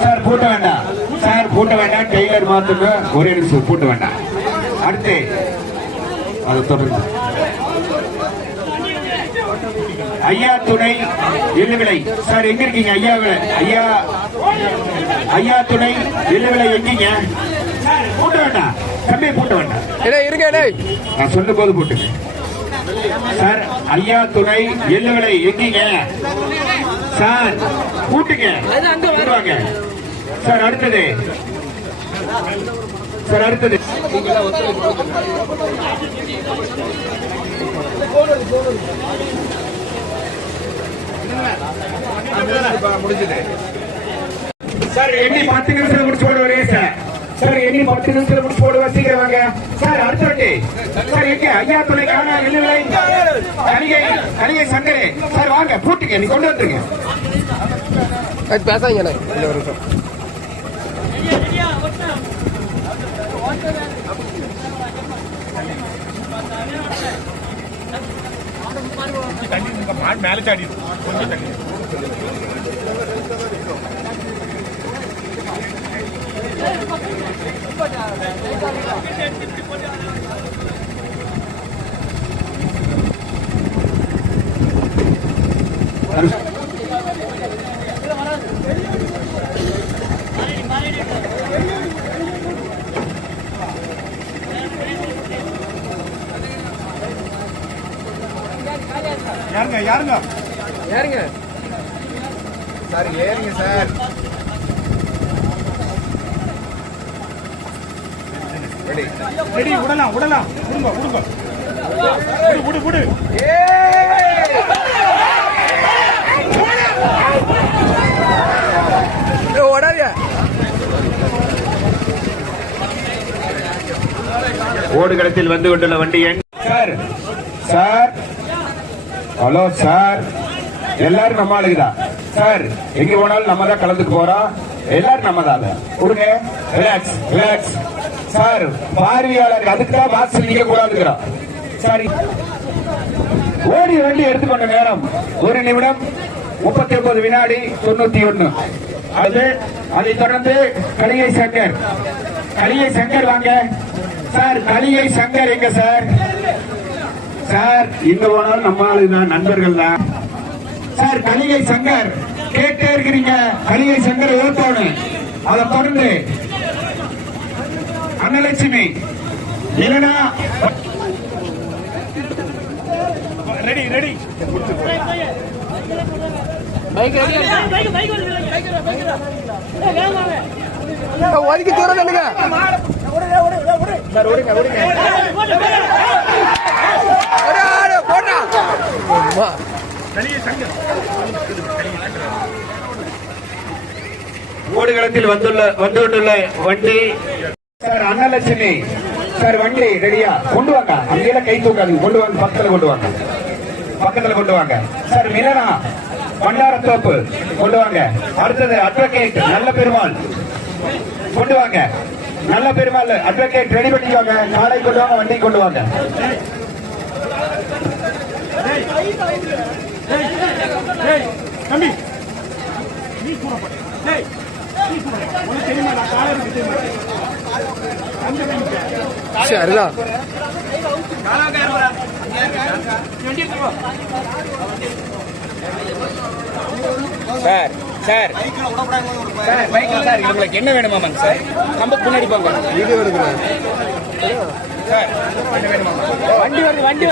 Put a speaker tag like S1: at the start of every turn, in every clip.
S1: Sir பூட்ட வேண்டாம். Sir பூட்ட வேண்டாம். டெய்லர் மாத்துங்க. ஒரே நிமிஷம் பூட்ட வேண்டாம். அடுத்து. அது தொடர்ந்து ஐயா துணை எள்ளுவிலை சார் எங்க இருக்கீங்க? ஐயா ஐயா. ஐயா துணை எள்ளுவிலை எங்கீங்க? சார் பூட்ட வேண்டாம். தம்பி பூட்ட வேண்டாம்.
S2: இருங்க
S1: நான் சொல்லும் போது போட்டுங்க. சார் ஐயா துணை எள்ளுவிலை எங்கீங்க? சார் கூட்டுங்க. இங்க வாங்க. சார் அடுத்தது. சார் அடுத்தது. சார் எண்ணி பத்து நிமிஷத்துல முடிச்சு போடுவாரே சார்? சார் எண்ணி பத்து நிமிஷத்துல முடிச்சு போடுவா சீக்கிரம் வாங்க. சார் அடுத்த சார் எங்க? ஐயா துணை காணா இல்லை சங்கரே. சார் வாங்க பூட்டுங்க நீ கொண்டு வந்துருங்க
S2: அது பேசாதீங்க அண்ணா. இந்த ஒரு நிமிஷம்
S3: மேலே சாடி கொஞ்சம் தண்ணி யாருங்க யாருங்க?
S2: யாருங்க?
S3: சார் ஏறுங்க சார். ரெடி விடலாம் விடலாம் விடுங்க விடுங்க. விடு விடு விடு.
S2: ஏய்,
S1: ஓடுகளத்தில் வந்து கொண்டுள்ள வண்டி எண் சார் சார். Hello sir. எல்லாரும் நம்ம ஆளுக்குதான் சார் எங்க போனாலும் நம்ம தான் கலந்துக்கு போறோம். எல்லாரும் நம்ம தான் கொடுங்க. ரிலாக்ஸ் ரிலாக்ஸ் சார் பார்வையாளர் அதுக்கு தான் வாசல் நீங்க கூடாதுங்கிறோம் சாரி ஓடி வண்டி எடுத்துக்கொண்ட நேரம். ஒரு நிமிடம். முப்பத்தி ஒன்பது வினாடி தொண்ணூத்தி ஒன்னு அது அதை தொடர்ந்து கலிகை சங்கர் கலிகை சங்கர் வாங்க. சார் கலிகை சங்கர் எங்க சார். சார் இங்க போனாலும் நம்ம ஆளுதான் நண்பர்கள் தான். சார் கலிகை சங்கர் கேட்டே இருக்கிறீங்க. கலிகை சங்கர் ஓட்டோன்னு அதை தொடர்ந்து. அன்னலட்சுமி இல்லைன்னா
S3: ரெடி ரெடி
S2: ஒதுக்கி தூரம்
S3: சார் ஓடுங்க ஓடுங்க.
S1: ஓடுகளத்தில் வந்துள்ள வந்து கொண்டுள்ள வண்டி. சார் அன்னலட்சுமி. சார் வண்டி ரெடியா? கொண்டு வாங்க. அங்கேயெல்லாம் கை தூக்காதீங்க. கொண்டு வாங்க பக்கத்துல கொண்டு வாங்க. பக்கத்துல கொண்டு வாங்க. சார் மிலனா பண்டாரத்தோப்பு கொண்டு வாங்க. அடுத்தது அட்வொகேட் நல்ல பெருமாள். கொண்டு வாங்க. நல்ல பெருமாள் அட்வொகேட் ரெடி பண்ணிக்கோங்க. காலை கொண்டு வாங்க வண்டி கொண்டு வாங்க.
S3: டேய் தம்பி நீ டைம்
S2: சரிதான்
S4: சார் சார். சார் பைக்கில் சார் உங்களுக்கு என்ன வேணுமாமாங்க சார்? கம்ப பின்னாடி போங்க.
S2: வீடியோ எடுக்கிறேன்
S4: சார் வண்டி வருது வண்டி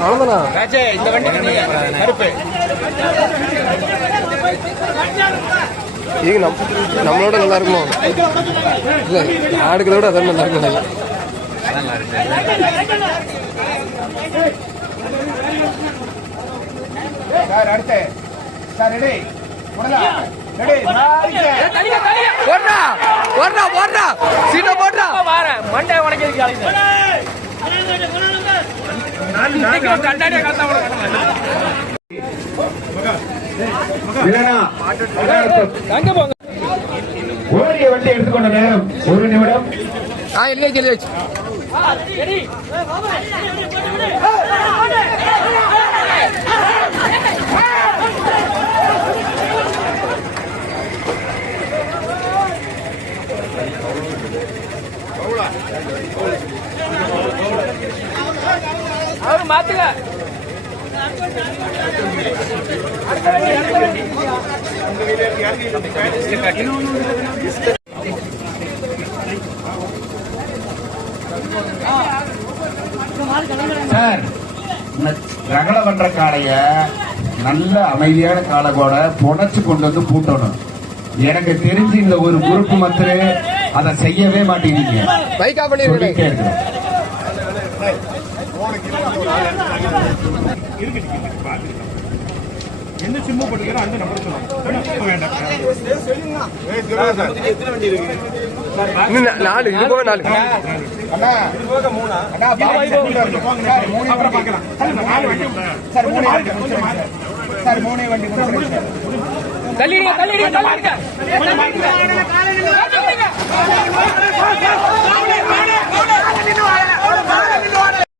S2: அவ்வளோதானா
S4: ராஜே இந்த வண்டி கருப்பு.
S2: இது நம் நம்மளோட நல்லா இருக்குமோ? இல்லை ஆடுகளை விட அதான் நல்லா இருக்கும் நினைக்கிறேன்.
S3: சார் அடுத்து சார் ரெடி போடலாம் ரெடி
S2: போடுறா போடுறா போடுறா சீட்டை போடுறா
S4: மண்டை உனக்கு கண்ணாடியை கத்தா
S1: மிலனா பண்டாரத்தோப்பு
S4: அங்க போங்க
S1: ஓடிய வண்டி எடுத்துக்கொண்ட நேரம் ஒரு நிமிடம்
S2: ஆ எழுதியாச்சு மாத்துங்க.
S1: சார் ரகல பண்ற காளைய நல்ல அமைதியான காலை கூட புடைச்சு கொண்டு வந்து பூட்டணும். எனக்கு தெரிஞ்சு இந்த ஒரு உறுப்பு மத்திர அதை செய்யவே மாட்டேங்கிறீங்க.
S3: என்ன சிம்மு போட்டுக்கிறோம் அந்த நம்பர் சொல்லுங்க வேண்டாம்
S2: நாலு இது போக நாலு
S1: அண்ணா இது போக மூணு அண்ணா மூணு
S3: அப்புறம் பார்க்கலாம் சார்
S1: மூணு சார் மூணு வண்டி
S4: தள்ளிடுங்க. தள்ளிடுங்க.